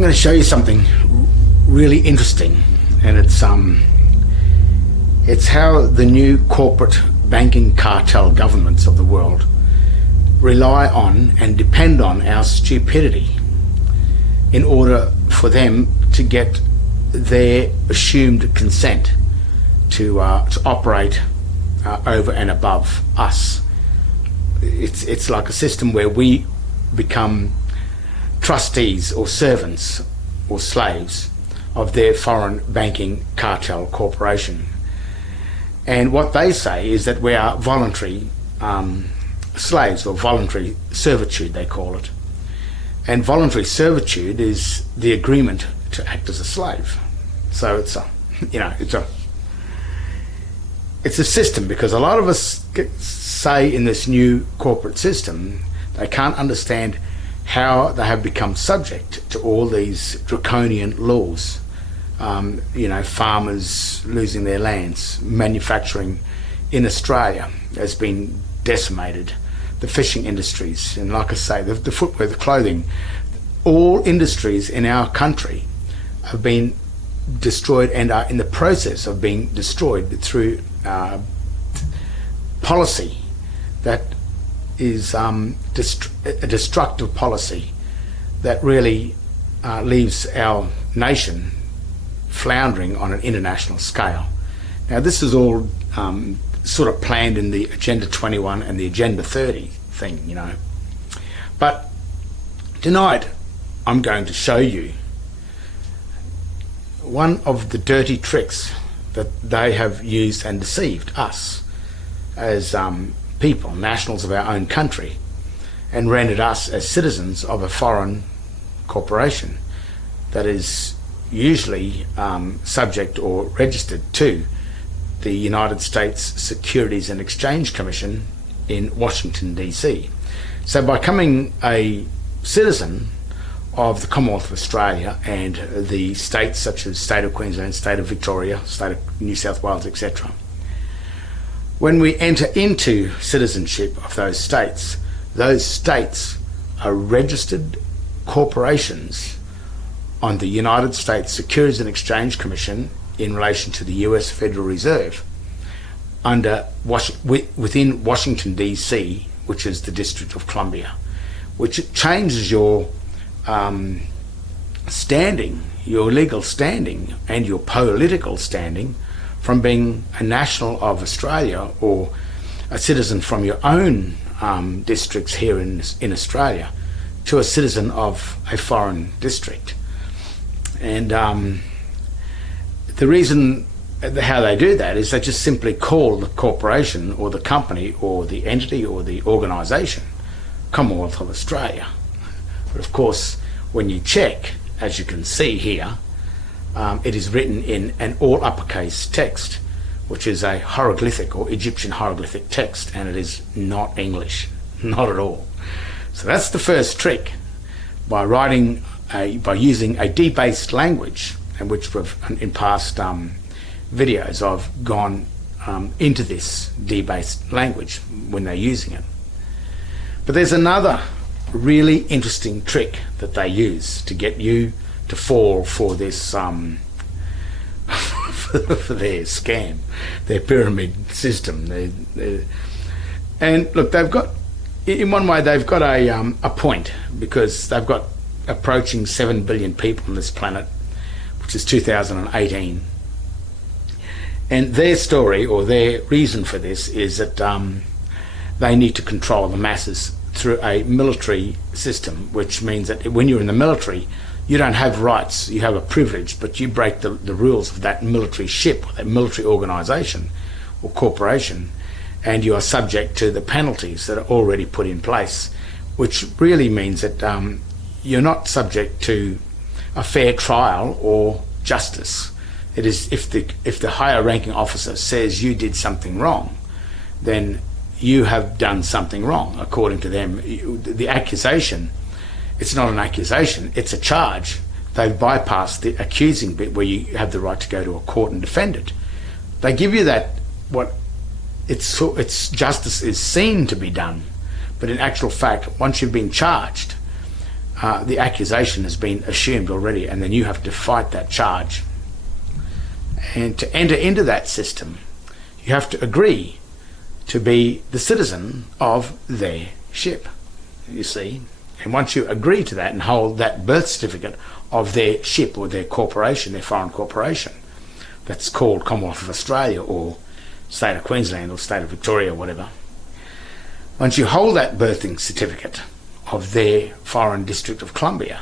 I'm going to show you something really interesting, and it's how the new corporate banking cartel governments of the world rely on and depend on our stupidity in order for them to get their assumed consent to operate over and above us. It's like a system where we become trustees or servants or slaves of their foreign banking cartel corporation. And what they say is that we are voluntary slaves, or voluntary servitude they call it. And voluntary servitude is the agreement to act as a slave. So it's a system, because a lot of us say in this new corporate system they can't understand how they have become subject to all these draconian laws. Farmers losing their lands, manufacturing in Australia has been decimated, the fishing industries, and like I say, the footwear, the clothing, all industries in our country have been destroyed and are in the process of being destroyed through policy that is a destructive policy that really leaves our nation floundering on an international scale. Now, this is all sort of planned in the Agenda 21 and the Agenda 30 thing, But tonight I'm going to show you one of the dirty tricks that they have used and deceived us as people, nationals of our own country, and rendered us as citizens of a foreign corporation that is usually subject or registered to the United States Securities and Exchange Commission in Washington, D.C. So by becoming a citizen of the Commonwealth of Australia and the states such as State of Queensland, State of Victoria, State of New South Wales, etc., when we enter into citizenship of those states are registered corporations on the United States Securities and Exchange Commission in relation to the US Federal Reserve within Washington, D.C., which is the District of Columbia, which changes your standing, your legal standing and your political standing from being a national of Australia or a citizen from your own districts here in Australia to a citizen of a foreign district. And the reason how they do that is they just simply call the corporation or the company or the entity or the organisation Commonwealth of Australia. But of course, when you check, as you can see here, it is written in an all uppercase text, which is a hieroglyphic or Egyptian hieroglyphic text, and it is not English, not at all. So that's the first trick, by using a debased language, and which we've in past videos I've gone into this debased language when they're using it. But there's another really interesting trick that they use to get you to fall for this for their scam, their pyramid system. And look, they've got, in one way, they've got a point, because they've got approaching 7 billion people on this planet, which is 2018. And their story, or their reason for this, is that they need to control the masses through a military system, which means that when you're in the military, you don't have rights, you have a privilege, but you break the rules of that military ship, or that military organisation or corporation, and you are subject to the penalties that are already put in place, which really means that you're not subject to a fair trial or justice. It is, if the higher ranking officer says you did something wrong, then you have done something wrong according to them. The accusation, it's not an accusation, it's a charge. They've bypassed the accusing bit where you have the right to go to a court and defend it. They give you that, it's justice is seen to be done, but in actual fact, once you've been charged, the accusation has been assumed already, and then you have to fight that charge. And to enter into that system, you have to agree to be the citizen of their ship, you see. And once you agree to that and hold that birth certificate of their ship or their corporation, their foreign corporation, that's called Commonwealth of Australia or State of Queensland or State of Victoria or whatever, once you hold that birthing certificate of their foreign District of Columbia,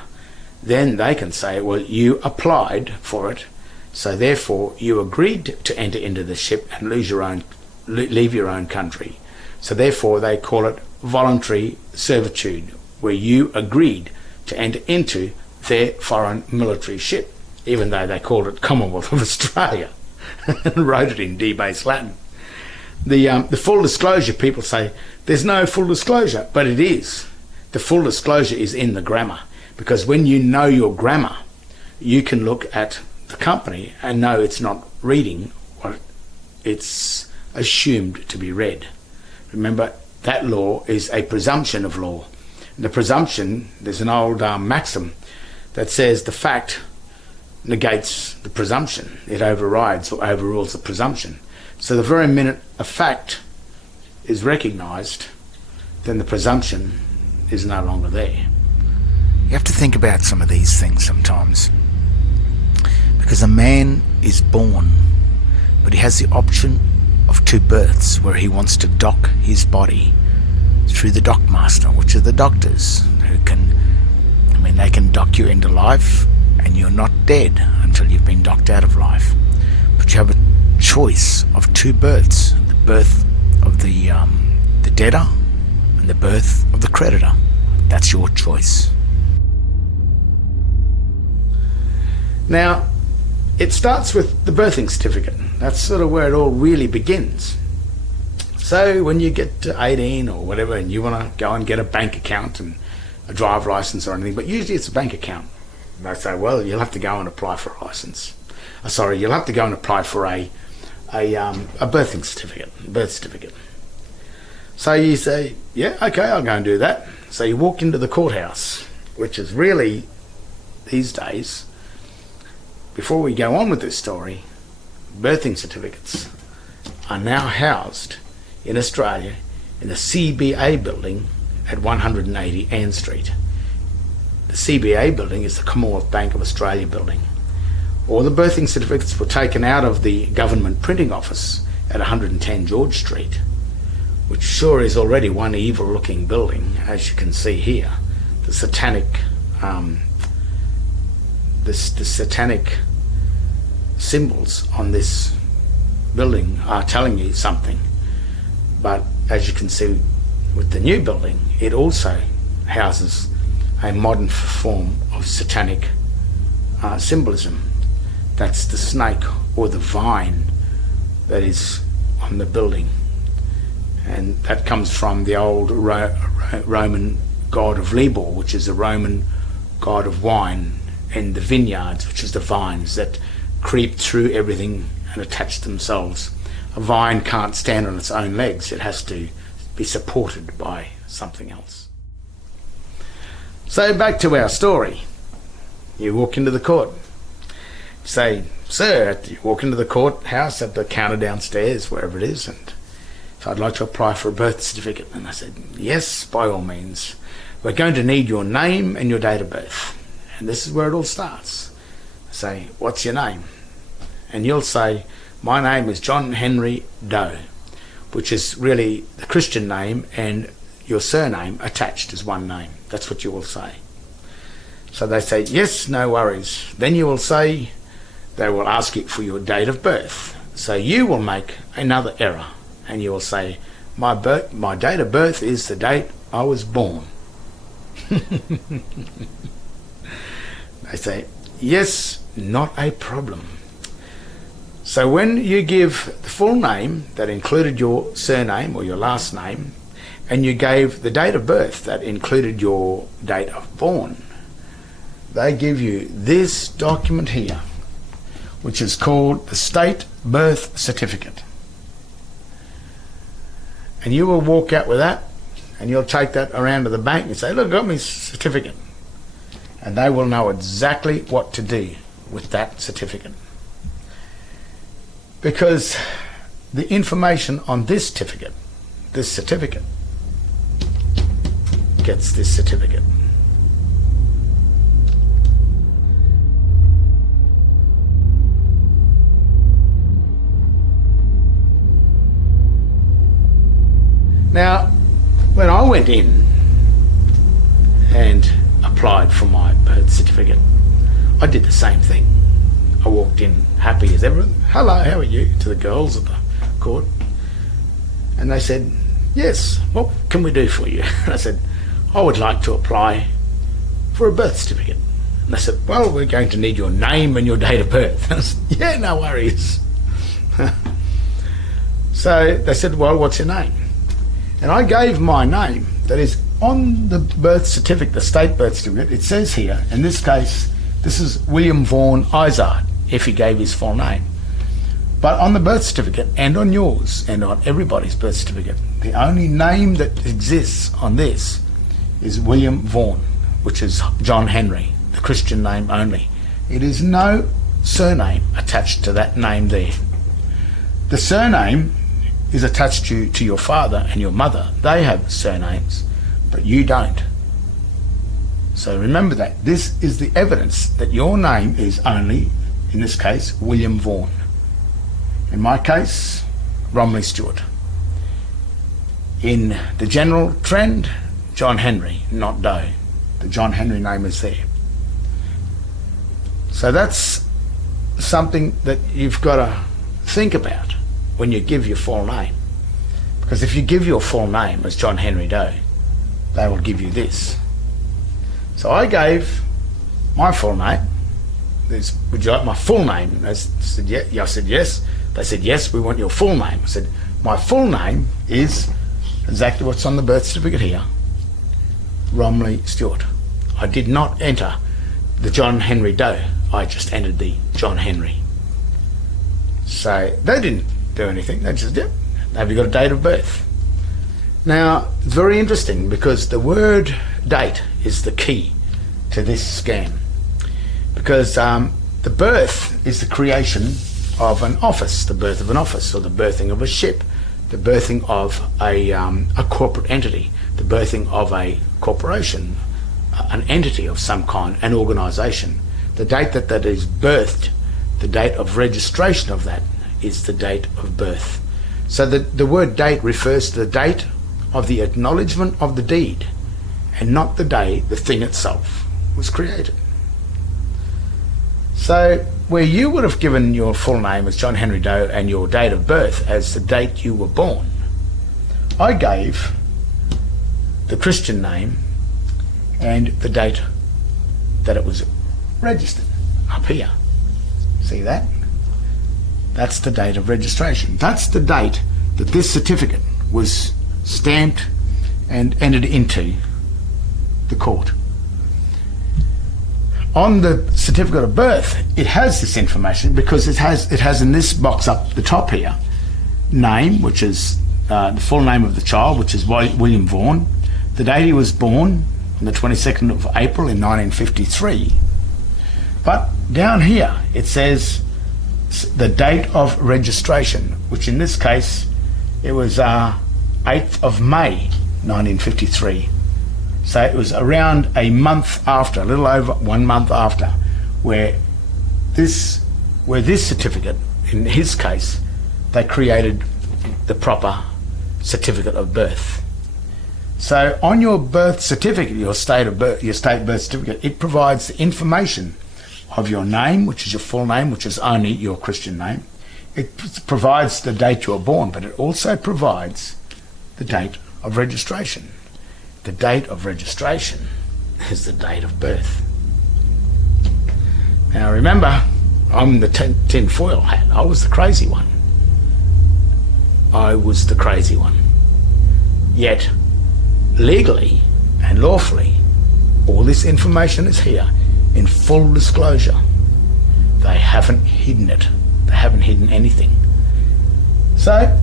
then they can say, well, you applied for it, so therefore you agreed to enter into the ship and leave your own country. So therefore they call it voluntary servitude, where you agreed to enter into their foreign military ship, even though they called it Commonwealth of Australia and wrote it in debased Latin. The full disclosure, people say there's no full disclosure, but it is. The full disclosure is in the grammar, because when you know your grammar, you can look at the company and know it's not reading what it's assumed to be read. Remember, that law is a presumption of law. The presumption, there's an old maxim that says the fact negates the presumption. It overrides or overrules the presumption. So the very minute a fact is recognised, then the presumption is no longer there. You have to think about some of these things sometimes, because a man is born, but he has the option of two births where he wants to dock his body through the dockmaster, which are the doctors who can, they can dock you into life and you're not dead until you've been docked out of life. But you have a choice of two births, the birth of the debtor and the birth of the creditor. That's your choice. Now, it starts with the birthing certificate. That's sort of where it all really begins. So when you get to 18 or whatever and you want to go and get a bank account and a driver license or anything, but usually it's a bank account. They say, well, you'll have to go and apply for a license. You'll have to go and apply for a birthing certificate, birth certificate. So you say, yeah, okay, I'll go and do that. So you walk into the courthouse, which is really, these days, before we go on with this story, birthing certificates are now housed in Australia in the CBA building at 180 Ann Street. The CBA building is the Commonwealth Bank of Australia building. All the birthing certificates were taken out of the government printing office at 110 George Street, which sure is already one evil looking building, as you can see here. The satanic the satanic symbols on this building are telling you something. But as you can see with the new building, it also houses a modern form of satanic symbolism. That's the snake or the vine that is on the building. And that comes from the old Roman god of Libor, which is the Roman god of wine, and the vineyards, which is the vines that creep through everything and attach themselves. A vine can't stand on its own legs. It has to be supported by something else. So back to our story. You walk into the court. Say, sir, you walk into the courthouse at the counter downstairs, wherever it is, and so I'd like to apply for a birth certificate. And I said, yes, by all means. We're going to need your name and your date of birth. And this is where it all starts. I say, what's your name? And you'll say, my name is John Henry Doe, which is really the Christian name and your surname attached as one name. That's what you will say. So they say, yes, no worries. Then you will say, they will ask you for your date of birth. So you will make another error and you will say, my date of birth is the date I was born. They say, yes, not a problem. So when you give the full name that included your surname or your last name, and you gave the date of birth that included your date of born, they give you this document here, which is called the State Birth Certificate. And you will walk out with that, and you'll take that around to the bank and say, look, I got my certificate. and they will know exactly what to do with that certificate. Because the information on this certificate gets this certificate. Now, when I went in and applied for my birth certificate, I did the same thing. I walked in happy as ever. "Hello, how are you?" to the girls at the court. And they said, "Yes, what can we do for you?" And I said, "I would like to apply for a birth certificate." And they said, "Well, we're going to need your name and your date of birth." And I said, "Yeah, no worries." So they said, "Well, what's your name?" And I gave my name. That is, on the birth certificate, the state birth certificate, it says here, in this case, this is William Vaughan Izard, if he gave his full name. But on the birth certificate, and on yours, and on everybody's birth certificate, the only name that exists on this is William Vaughan, which is John Henry, the Christian name only. It is no surname attached to that name there. The surname is attached to your father and your mother. They have surnames, but you don't. So remember that. This is the evidence that your name is only, in this case, William Vaughan. In my case, Romilly Stewart. In the general trend, John Henry, not Doe. The John Henry name is there. So that's something that you've got to think about when you give your full name. Because if you give your full name as John Henry Doe, they will give you this. So I gave my full name. "Would you like my full name?" I said, yeah. I said, "Yes." They said, "Yes, we want your full name." I said, "My full name is exactly what's on the birth certificate here, Romilly Stewart." I did not enter the John Henry Doe. I just entered the John Henry. So they didn't do anything. They just, "Yep, have you got a date of birth?" Now, it's very interesting because the word date is the key to this scam. Because the birth is the creation of an office, the birth of an office, or the birthing of a ship, the birthing of a corporate entity, the birthing of a corporation, an entity of some kind, an organisation. The date that is birthed, the date of registration of that, is the date of birth. So the word date refers to the date of the acknowledgement of the deed, and not the day the thing itself was created. So where you would have given your full name as John Henry Doe and your date of birth as the date you were born, I gave the Christian name and the date that it was registered up here. See that? That's the date of registration. That's the date that this certificate was stamped and entered into the court. On the certificate of birth, it has this information because it has in this box up the top here, name, which is the full name of the child, which is William Vaughan, the date he was born, on the 22nd of April in 1953. But down here it says the date of registration, which in this case it was 8th of May 1953. So it was around a month after, a little over 1 month after, where this certificate, in his case, they created the proper certificate of birth. So on your birth certificate, your state birth certificate, it provides the information of your name, which is your full name, which is only your Christian name. It provides the date you were born, but it also provides the date of registration. The date of registration is the date of birth. Now remember, I'm the tin foil hat. I was the crazy one. I was the crazy one. Yet, legally and lawfully, all this information is here in full disclosure. They haven't hidden it. They haven't hidden anything. So,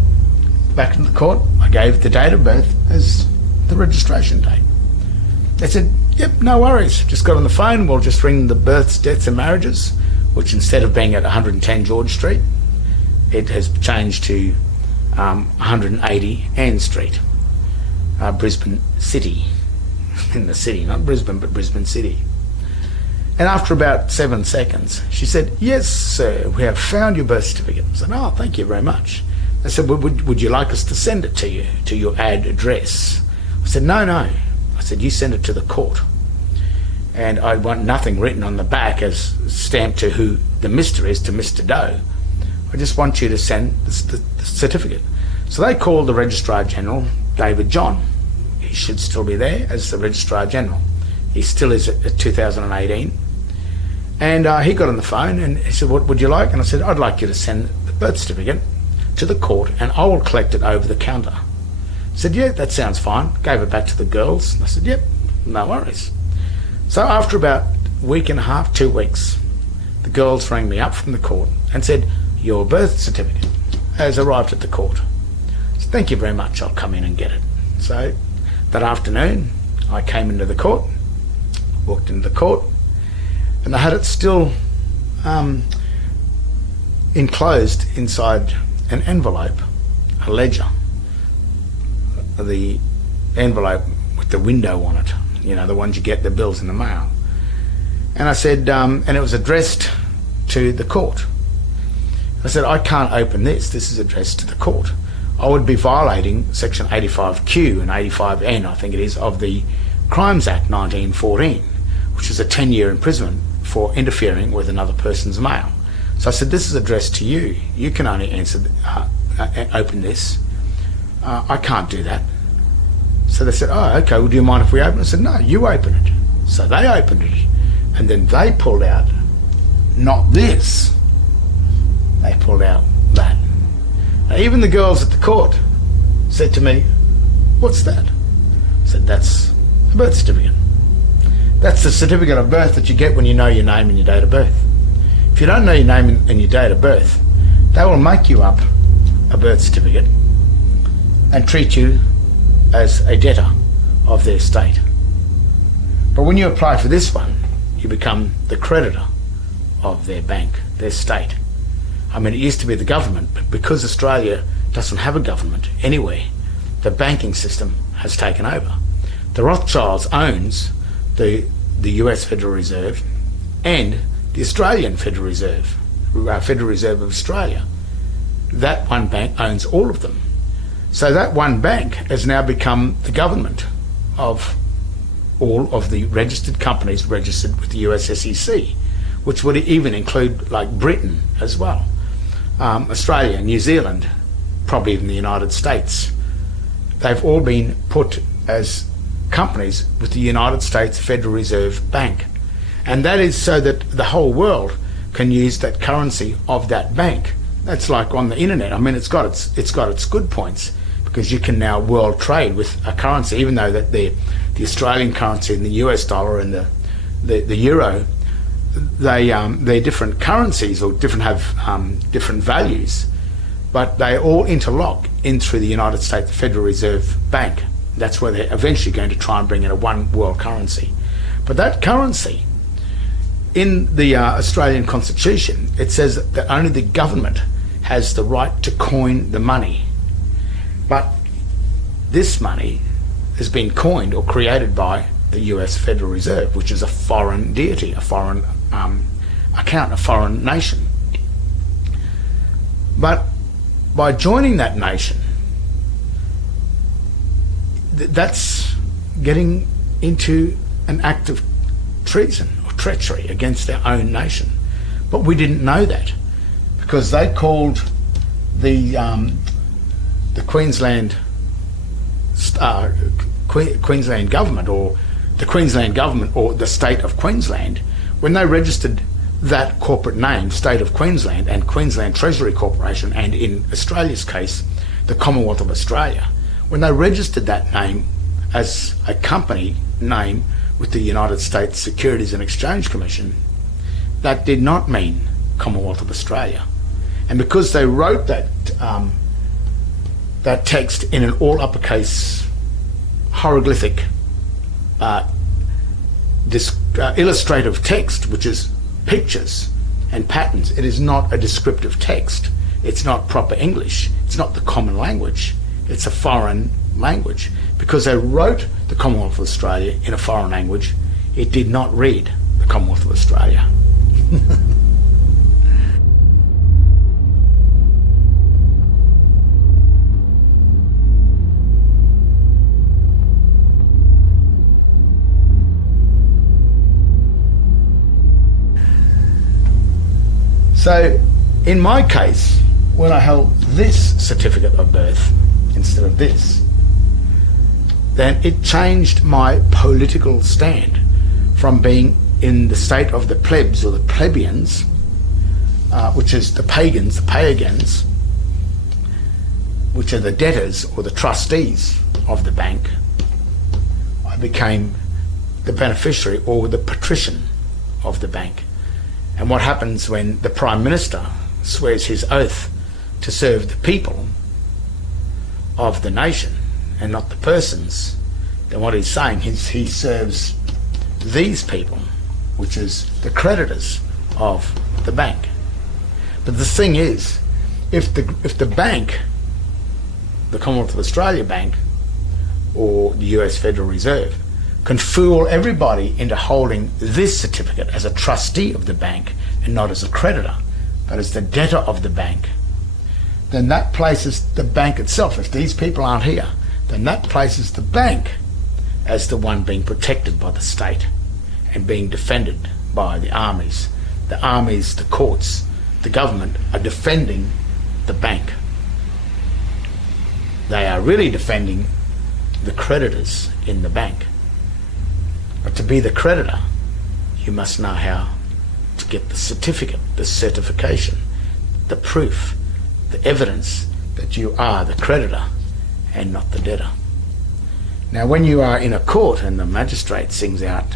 back in the court, I gave the date of birth as the registration date. They said, Yep, no worries. Just got on the phone. We'll just ring the births, deaths and marriages, which instead of being at 110 George Street, it has changed to 180 Ann Street, Brisbane City. In the city, not Brisbane, but Brisbane City. And after about 7 seconds, she said, "Yes, sir, we have found your birth certificate." I said, "Oh, thank you very much." I said, would you like us to send it to you, to your ad address? I said, no. I said, you send it to the court. And I want nothing written on the back as stamped to who the Mr. is, to Mr. Doe. I just want you to send the certificate. So they called the Registrar General, David John. He should still be there as the Registrar General. He still is at 2018. And he got on the phone and he said, "What would you like?" And I said, "I'd like you to send the birth certificate to the court and I will collect it over the counter." He said, "Yeah, that sounds fine." Gave it back to the girls. And I said, "Yep, no worries." So after about a week and a half, 2 weeks, the girls rang me up from the court and said, "Your birth certificate has arrived at the court." I said, "Thank you very much, I'll come in and get it." So that afternoon, I came into the court, walked into the court, and they had it still enclosed inside an envelope, a ledger, the envelope with the window on it, you know, the ones you get the bills in the mail. And I said, and it was addressed to the court. I said, "I can't open this. This is addressed to the court. I would be violating section 85Q and 85N, I think it is, of the Crimes Act 1914, which is a 10-year imprisonment for interfering with another person's mail." So I said, "This is addressed to you. You can only open this. I can't do that." So they said, "Oh, okay, well, do you mind if we open it?" I said, "No, you open it." So they opened it, and then they pulled out, not this, they pulled out that. Now, even the girls at the court said to me, "What's that?" I said, "That's a birth certificate. That's the certificate of birth that you get when you know your name and your date of birth. If you don't know your name and your date of birth, they will make you up a birth certificate and treat you as a debtor of their estate. But when you apply for this one, you become the creditor of their bank, their state. I mean, it used to be the government, but because Australia doesn't have a government anywhere, the banking system has taken over. The Rothschilds owns the US Federal Reserve and the Australian Federal Reserve, Federal Reserve of Australia. That one bank owns all of them. So that one bank has now become the government of all of the registered companies registered with the US SEC, which would even include like Britain as well, Australia, New Zealand, probably even the United States. They've all been put as companies with the United States Federal Reserve Bank. And that is so that the whole world can use that currency of that bank. That's like on the internet. I mean, it's got its good points, because you can now world trade with a currency, even though that the Australian currency and the US dollar and the euro, they're different currencies or have different values, but they all interlock in through the United States Federal Reserve Bank. That's where they're eventually going to try and bring in a one world currency. But that currency, in the Australian Constitution, it says that only the government has the right to coin the money. But this money has been coined or created by the US Federal Reserve, which is a foreign deity, a foreign account, a foreign nation. But by joining that nation, that's getting into an act of treason or treachery against their own nation. But we didn't know that, because they called the Queensland Queensland government, or the Queensland government, or the state of Queensland, when they registered that corporate name, State of Queensland and Queensland Treasury Corporation, and in Australia's case, the Commonwealth of Australia, when they registered that name as a company name with the United States Securities and Exchange Commission, that did not mean Commonwealth of Australia. And because they wrote that that text in an all uppercase hieroglyphic illustrative text, which is pictures and patterns. It is not a descriptive text. It's not proper English. It's not the common language. It's a foreign language. Because they wrote the Commonwealth of Australia in a foreign language, it did not read the Commonwealth of Australia. So, in my case, when I held this certificate of birth instead of this, then it changed my political stand from being in the state of the plebs or the plebeians, which is the pagans, the pagans, which are the debtors or the trustees of the bank. I became the beneficiary or the patrician of the bank. And what happens when the Prime Minister swears his oath to serve the people of the nation and not the persons, then what he's saying is he serves these people, which is the creditors of the bank. But the thing is, if the bank, the Commonwealth of Australia Bank or the US Federal Reserve, can fool everybody into holding this certificate as a trustee of the bank and not as a creditor, but as the debtor of the bank, then that places the bank itself, if these people aren't here, then that places the bank as the one being protected by the state and being defended by the armies. The armies, the courts, the government are defending the bank. They are really defending the creditors in the bank. But to be the creditor, you must know how to get the certificate, the certification, the proof, the evidence that you are the creditor and not the debtor. Now, when you are in a court and the magistrate sings out,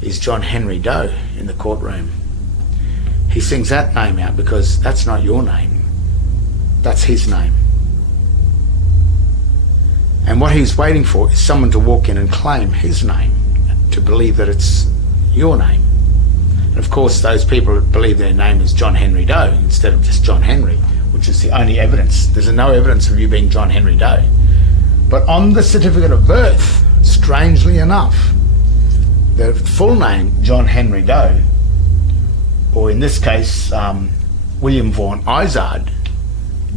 "Is John Henry Doe in the courtroom?" He sings that name out because that's not your name. That's his name. And what he's waiting for is someone to walk in and claim his name, to believe that it's your name. And of course, those people that believe their name is John Henry Doe instead of just John Henry, which is the only evidence. There's no evidence of you being John Henry Doe. But on the certificate of birth, strangely enough, the full name, John Henry Doe, or in this case, William Vaughan Izard,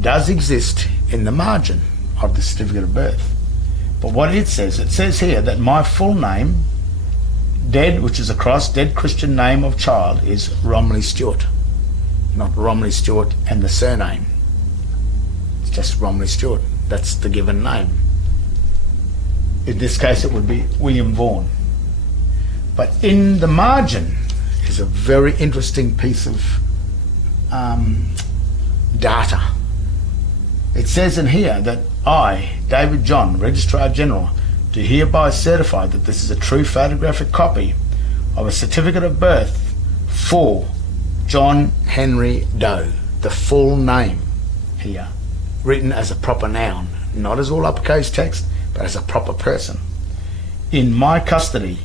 does exist in the margin of the certificate of birth. But what it says here that my full name, dead, which is a cross, dead Christian name of child, is Romilly Stewart. Not Romilly Stewart and the surname. It's just Romilly Stewart. That's the given name. In this case, it would be William Vaughan. But in the margin is a very interesting piece of data. It says in here that I, David John, Registrar General, do hereby certify that this is a true photographic copy of a certificate of birth for John Henry Doe, the full name here, written as a proper noun, not as all uppercase text, but as a proper person, in my custody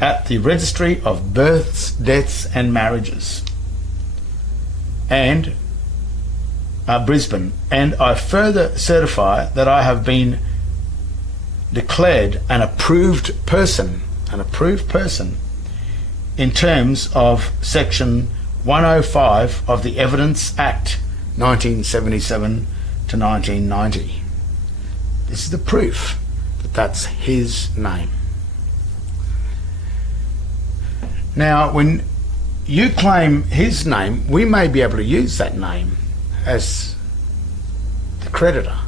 at the Registry of Births, Deaths and Marriages, and Brisbane, and I further certify that I have been declared an approved person in terms of section 105 of the Evidence Act 1977 to 1990. This is the proof that that's his name. Now, when you claim his name, we may be able to use that name as the creditor.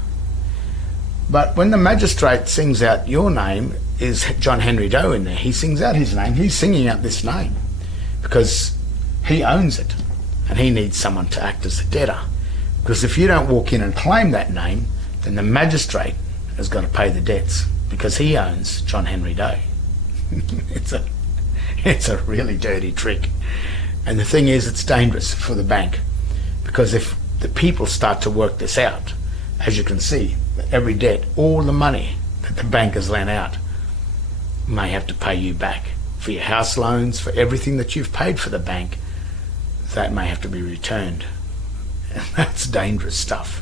But when the magistrate sings out your name is John Henry Doe in there, he sings out his name, he's singing out this name because he owns it and he needs someone to act as the debtor. Because if you don't walk in and claim that name, then the magistrate is going to pay the debts because he owns John Henry Doe. It's a really dirty trick. And the thing is, it's dangerous for the bank because if the people start to work this out, as you can see, every debt, all the money that the bank has lent out, may have to pay you back for your house loans, for everything that you've paid for the bank. That may have to be returned. And that's dangerous stuff.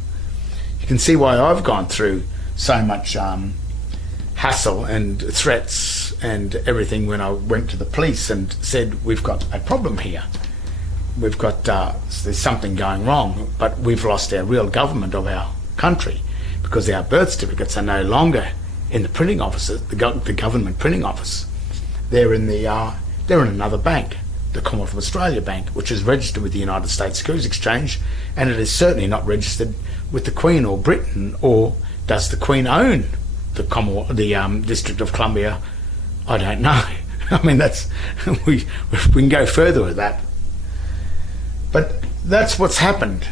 You can see why I've gone through so much hassle and threats and everything when I went to the police and said, we've got a problem here. We've got, there's something going wrong, but we've lost our real government of our country because our birth certificates are no longer in the printing offices, the government printing office. They're in another bank, the Commonwealth of Australia Bank, which is registered with the United States Securities Exchange, and it is certainly not registered with the Queen or Britain. Or does the Queen own the District of Columbia? I don't know. I mean, that's we can go further with that, but that's what's happened.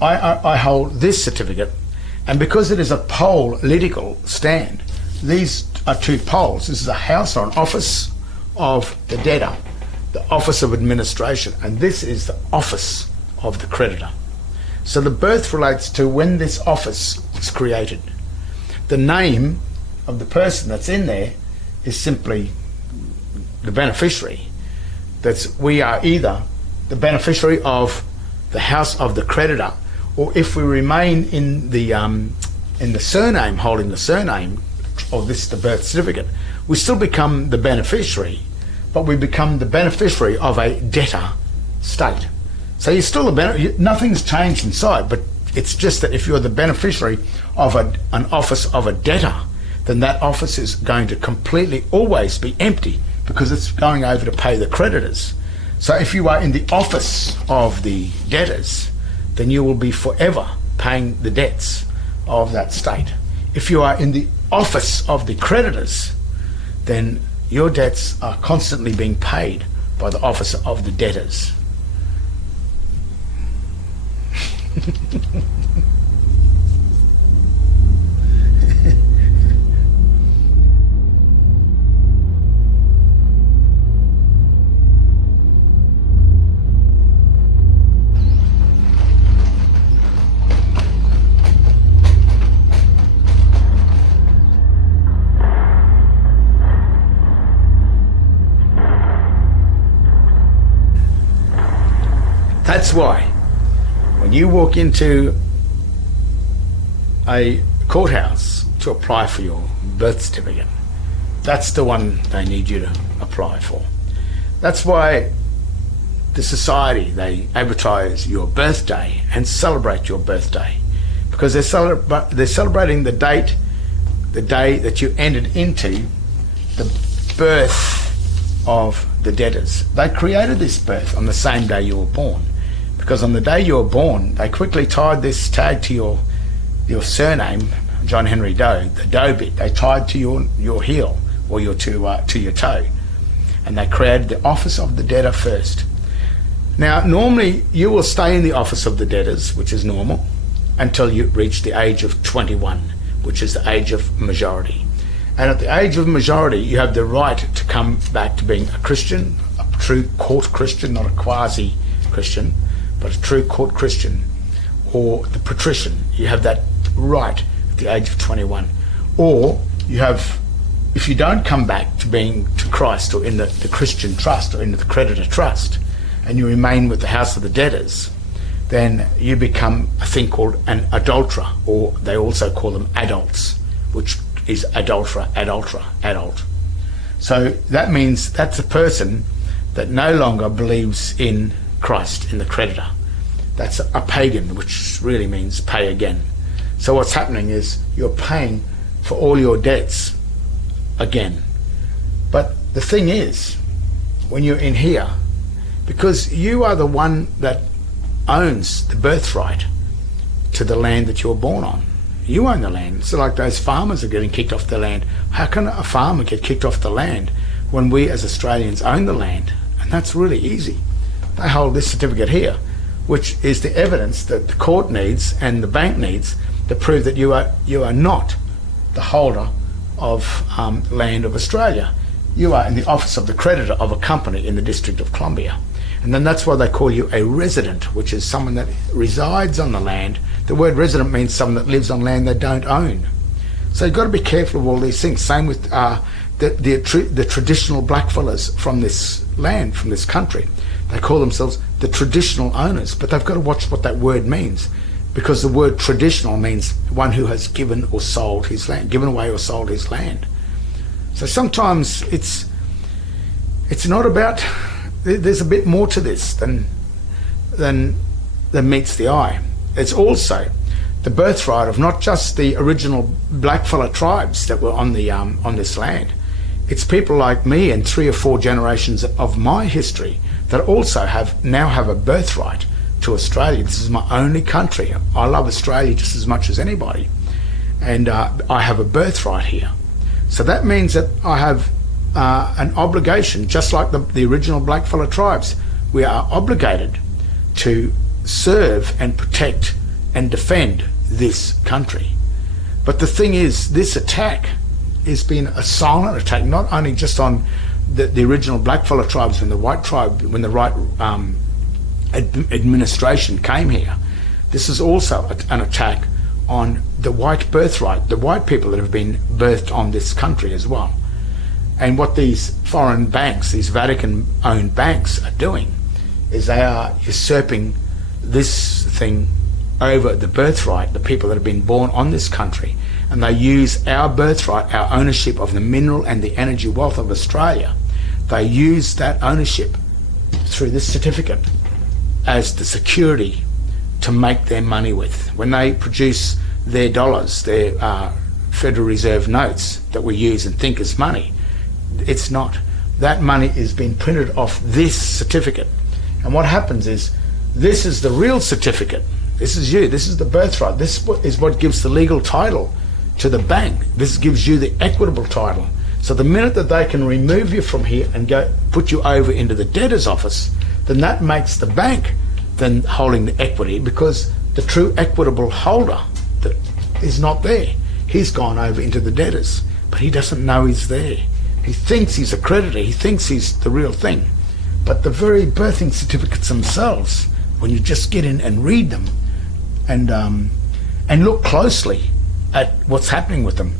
I hold this certificate, and because it is a political stand, these are two poles. This is a house or an office of the debtor, the office of administration, and this is the office of the creditor. So the birth relates to when this office was created. The name of the person that's in there is simply the beneficiary. We are either the beneficiary of the house of the creditor, or if we remain in the surname, holding the surname of the birth certificate, we still become the beneficiary, but we become the beneficiary of a debtor state. So you're still nothing's changed inside, but it's just that if you're the beneficiary of an office of a debtor, then that office is going to completely always be empty because it's going over to pay the creditors. So if you are in the office of the debtors, then you will be forever paying the debts of that state. If you are in the office of the creditors, then your debts are constantly being paid by the office of the debtors. That's why when you walk into a courthouse to apply for your birth certificate, that's the one they need you to apply for. That's why the society, they advertise your birthday and celebrate your birthday, because they're celebrating the day that you entered into the birth of the debtors. They created this birth on the same day you were born, because on the day you were born, they quickly tied this tag to your surname, John Henry Doe, the Doe bit. They tied to your heel or to your toe, and they created the office of the debtor first. Now, normally you will stay in the office of the debtors, which is normal, until you reach the age of 21, which is the age of majority. And at the age of majority, you have the right to come back to being a Christian, a true court Christian, not a quasi-Christian, but a true court Christian, or the patrician. You have that right at the age of 21. Or you have, if you don't come back to being to Christ or in the Christian trust or in the creditor trust, and you remain with the house of the debtors, then you become a thing called an adulterer, or they also call them adults, which is adult. So that means that's a person that no longer believes in Christ, in the creditor. That's a pagan, which really means pay again. So what's happening is you're paying for all your debts again. But the thing is, when you're in here, because you are the one that owns the birthright to the land that you were born on. You own the land. So like those farmers are getting kicked off the land. How can a farmer get kicked off the land when we as Australians own the land? And that's really easy. They hold this certificate here, which is the evidence that the court needs and the bank needs to prove that you are not the holder of land of Australia. You are in the office of the creditor of a company in the District of Columbia. And then that's why they call you a resident, which is someone that resides on the land. The word resident means someone that lives on land they don't own. So you've got to be careful of all these things. Same with the traditional blackfellas from this land, from this country. They call themselves the traditional owners, but they've got to watch what that word means, because the word traditional means one who has given or sold his land, given away or sold his land. So sometimes it's not about, there's a bit more to this than meets the eye. It's also the birthright of not just the original blackfella tribes that were on this land. It's people like me and 3 or 4 generations of my history that also now have a birthright to Australia. This is my only country. I love Australia just as much as anybody, and I have a birthright here. So that means that I have an obligation, just like the original blackfella tribes. We are obligated to serve and protect and defend this country. But the thing is, this attack has been a silent attack, not only just on the original blackfella tribes, when the white administration came here. This is also an attack on the white birthright, the white people that have been birthed on this country as well. And what these foreign banks, these Vatican-owned banks, are doing is they are usurping this thing over the birthright, the people that have been born on this country, and they use our birthright, our ownership of the mineral and the energy wealth of Australia. They use that ownership through this certificate as the security to make their money with. When they produce their dollars, their Federal Reserve notes that we use and think is money, it's not. That money is being printed off this certificate. And what happens is, this is the real certificate. This is you. This is the birthright. This is what gives the legal title to the bank. This gives you the equitable title. So the minute that they can remove you from here and put you over into the debtor's office, then that makes the bank then holding the equity, because the true equitable holder that is not there. He's gone over into the debtors, but he doesn't know he's there. He thinks he's a creditor. He thinks he's the real thing. But the very birthing certificates themselves, when you just get in and read them and look closely at what's happening with them,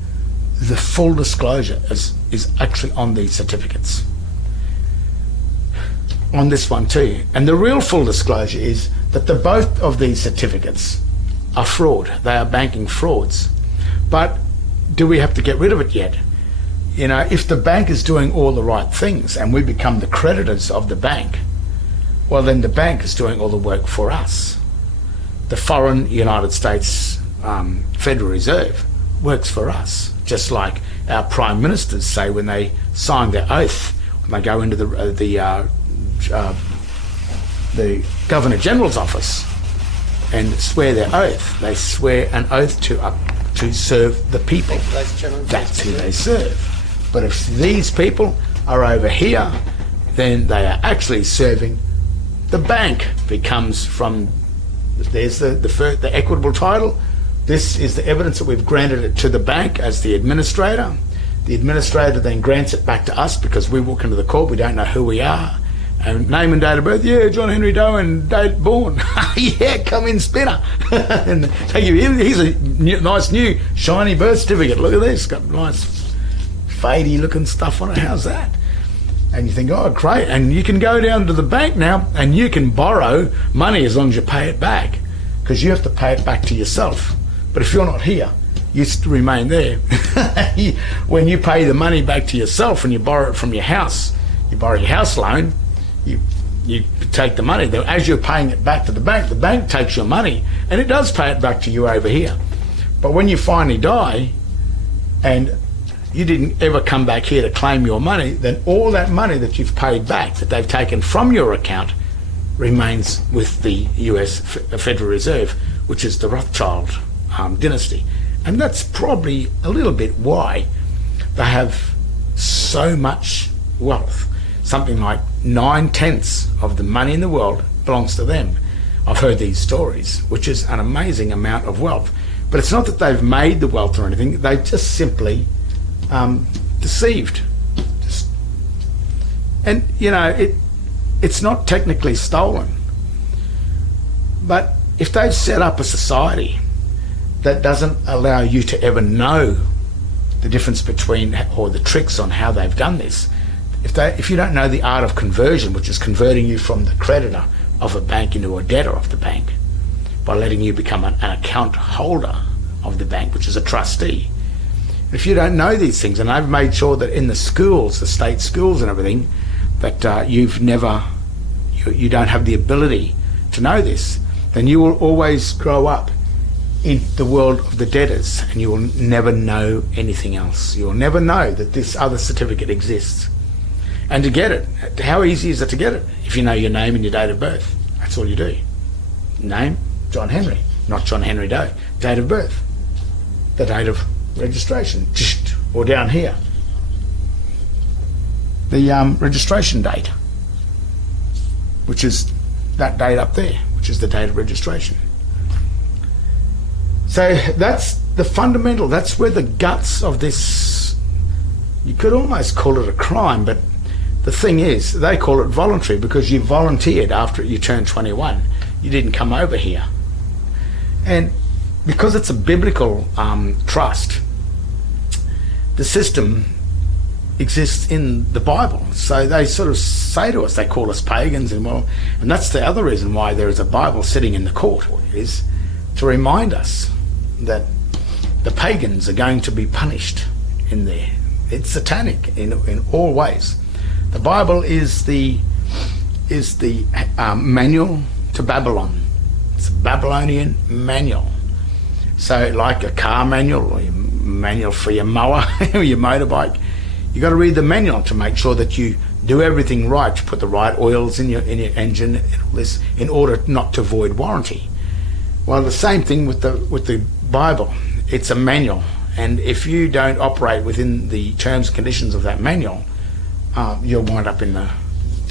the full disclosure is actually on these certificates. On this one too. And the real full disclosure is that both of these certificates are fraud. They are banking frauds. But do we have to get rid of it yet? You know, if the bank is doing all the right things and we become the creditors of the bank, well, then the bank is doing all the work for us. The foreign United States Federal Reserve works for us, just like our prime ministers say when they sign their oath, when they go into the Governor General's office and swear their oath. They swear an oath to serve the people. That's who they serve. But if these people are over here, then they are actually serving the bank. Becomes from, there's the equitable title. This is the evidence that we've granted it to the bank as the administrator. The administrator then grants it back to us, because we walk into the court, we don't know who we are. And name and date of birth, yeah, John Henry Doe, and date born. Yeah, come in, Spinner. And thank you. Here's a nice new shiny birth certificate. Look at this, got nice fadey looking stuff on it. How's that? And you think, oh, great. And you can go down to the bank now and you can borrow money as long as you pay it back, because you have to pay it back to yourself. But if you're not here, you still remain there. When you pay the money back to yourself and you borrow it from your house, you borrow your house loan, you take the money. As you're paying it back to the bank takes your money and it does pay it back to you over here. But when you finally die and you didn't ever come back here to claim your money, then all that money that you've paid back, that they've taken from your account, remains with the US Federal Reserve, which is the Rothschild dynasty. And that's probably a little bit why they have so much wealth. Something like 9/10 of the money in the world belongs to them. I've heard these stories, which is an amazing amount of wealth. But it's not that they've made the wealth or anything, they've just simply deceived. And, you know, it's not technically stolen. But if they've set up a society that doesn't allow you to ever know the difference between, or the tricks on how they've done this. If you don't know the art of conversion, which is converting you from the creditor of a bank into a debtor of the bank, by letting you become an account holder of the bank, which is a trustee. If you don't know these things, and I've made sure that in the schools, the state schools and everything, that you don't have the ability to know this, then you will always grow up in the world of the debtors, and you will never know anything else. You will never know that this other certificate exists. And to get it, how easy is it to get it? If you know your name and your date of birth, that's all you do. Name, John Henry, not John Henry Doe. Date of birth, the date of registration, or down here, the registration date, which is that date up there, which is the date of registration. So that's the fundamental, that's where the guts of this, you could almost call it a crime, but the thing is, they call it voluntary because you volunteered after you turned 21. You didn't come over here. And because it's a biblical trust, the system exists in the Bible. So they sort of say to us, they call us pagans, and that's the other reason why there is a Bible sitting in the court, is to remind us that the pagans are going to be punished in there. It's satanic in all ways. The Bible is the manual to Babylon. It's a Babylonian manual. So like a car manual, or your manual for your mower or your motorbike, you got to read the manual to make sure that you do everything right, to put the right oils in your engine and all this, in order not to void warranty. Well, the same thing with the Bible. It's a manual, and if you don't operate within the terms and conditions of that manual, you'll wind up in the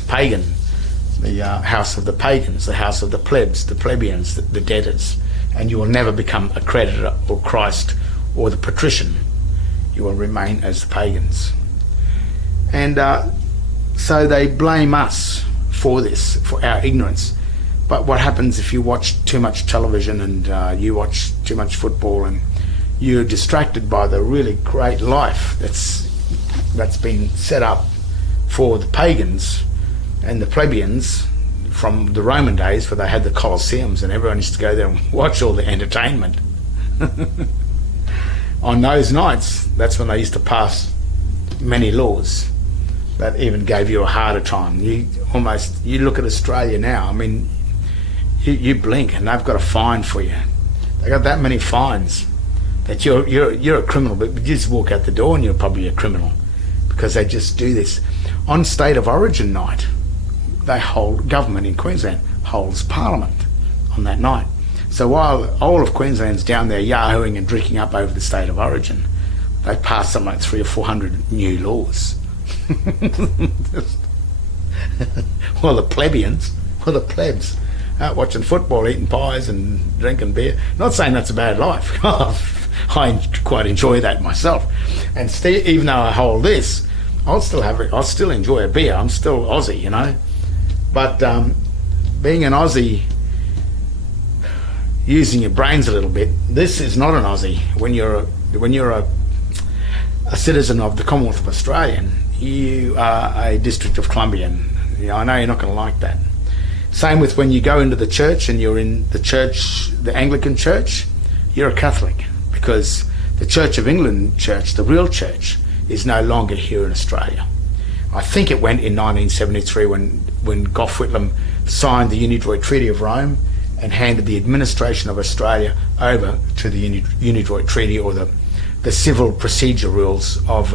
pagan, the house of the pagans, the house of the plebs, the plebeians, the debtors, and you will never become a creditor or Christ or the patrician. You will remain as the pagans. And so they blame us for this, for our ignorance. But what happens if you watch too much television and you watch too much football and you're distracted by the really great life that's been set up for the pagans and the plebeians from the Roman days, where they had the Colosseums and everyone used to go there and watch all the entertainment. On those nights, that's when they used to pass many laws that even gave you a harder time. You look at Australia now, I mean, you blink and they've got a fine for you. They got that many fines that you're a criminal, but you just walk out the door and you're probably a criminal, because they just do this. On State of Origin night, government in Queensland holds Parliament on that night. So while all of Queensland's down there yahooing and drinking up over the State of Origin, they passed something like 300 or 400 new laws. Well, the plebs, out watching football, eating pies and drinking beer. Not saying that's a bad life. I quite enjoy that myself. And even though I hold this, I'll still enjoy a beer. I'm still Aussie, you know. But being an Aussie, using your brains a little bit, this is not an Aussie. When you're a citizen of the Commonwealth of Australia, you are a District of Columbian. You know, I know you're not going to like that. Same with when you go into the church and you're in the church, the Anglican church, you're a Catholic, because the Church of England church, the real church, is no longer here in Australia. I think it went in 1973 when Gough Whitlam signed the Unidroit Treaty of Rome and handed the administration of Australia over to the Unidroit Treaty, or the civil procedure rules of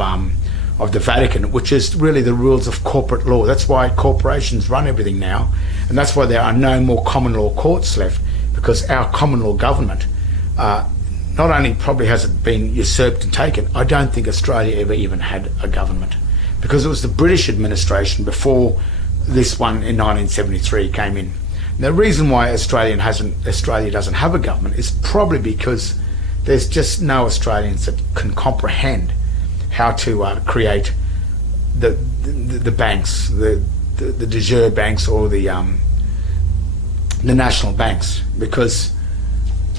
the Vatican, which is really the rules of corporate law. That's why corporations run everything now, and that's why there are no more common law courts left, because our common law government not only probably has it been usurped and taken, I don't think Australia ever even had a government, because it was the British administration before this one in 1973 came in. The reason why Australia doesn't have a government is probably because there's just no Australians that can comprehend how to create the banks, the de jure banks, or the national banks, because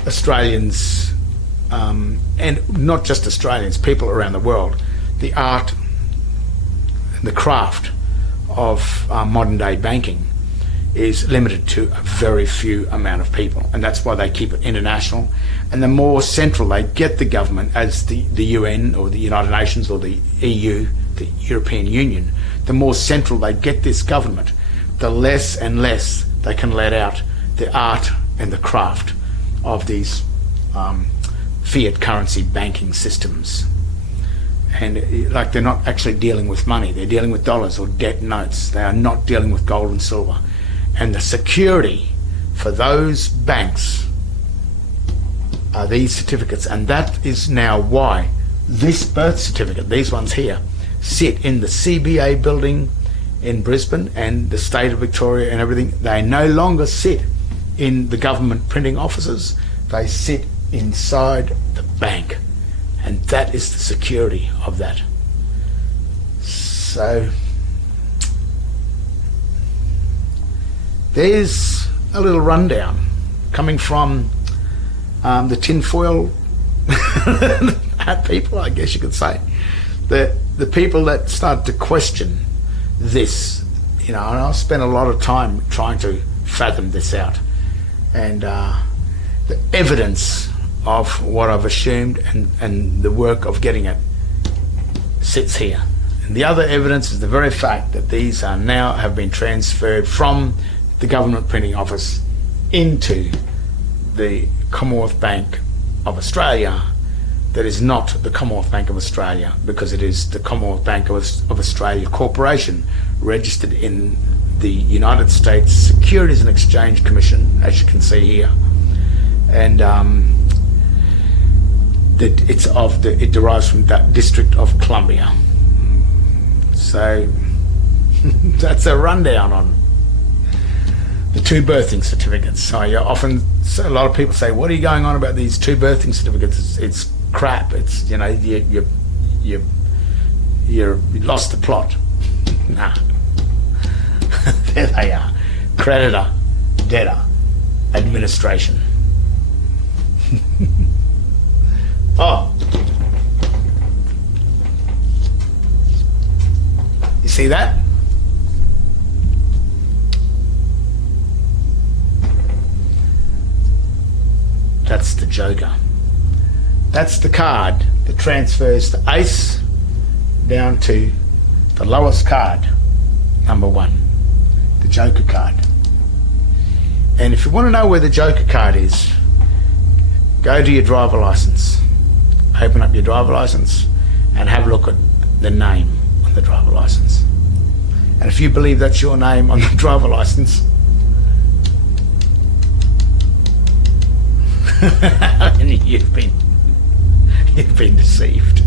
Australians and not just Australians, people around the world, the art and the craft of modern day banking is limited to a very few amount of people, and that's why they keep it international. And the more central they get the government, as the UN or the United Nations or the EU, the European Union, the more central they get this government, the less and less they can let out the art and the craft of these fiat currency banking systems. And like, they're not actually dealing with money, they're dealing with dollars or debt notes. They are not dealing with gold and silver. And the security for those banks are these certificates, and that is now why this birth certificate, these ones here, sit in the CBA building in Brisbane and the state of Victoria and everything. They no longer sit in the government printing offices, they sit inside the bank, and that is the security of that. So there's a little rundown coming from the tinfoil people, I guess you could say. The people that start to question this, and I've spent a lot of time trying to fathom this out. And the evidence of what I've assumed and the work of getting it sits here. And the other evidence is the very fact that these are now have been transferred from the government printing office into the Commonwealth Bank of Australia. That is not the Commonwealth Bank of Australia, because it is the Commonwealth Bank of Australia Corporation, registered in the United States Securities and Exchange Commission, as you can see here. And it derives from that District of Columbia. So that's a rundown on the two birthing certificates. So a lot of people say, what are you going on about these two birthing certificates? It's crap. It's, you lost the plot. Nah. There they are. Creditor, debtor, administration. Oh. You see that? That's the Joker. That's the card that transfers the ace down to the lowest card, number 1, the Joker card. And if you want to know where the Joker card is, go to your driver license, open up your driver license and have a look at the name on the driver license. And if you believe that's your name on the driver license, you've been deceived.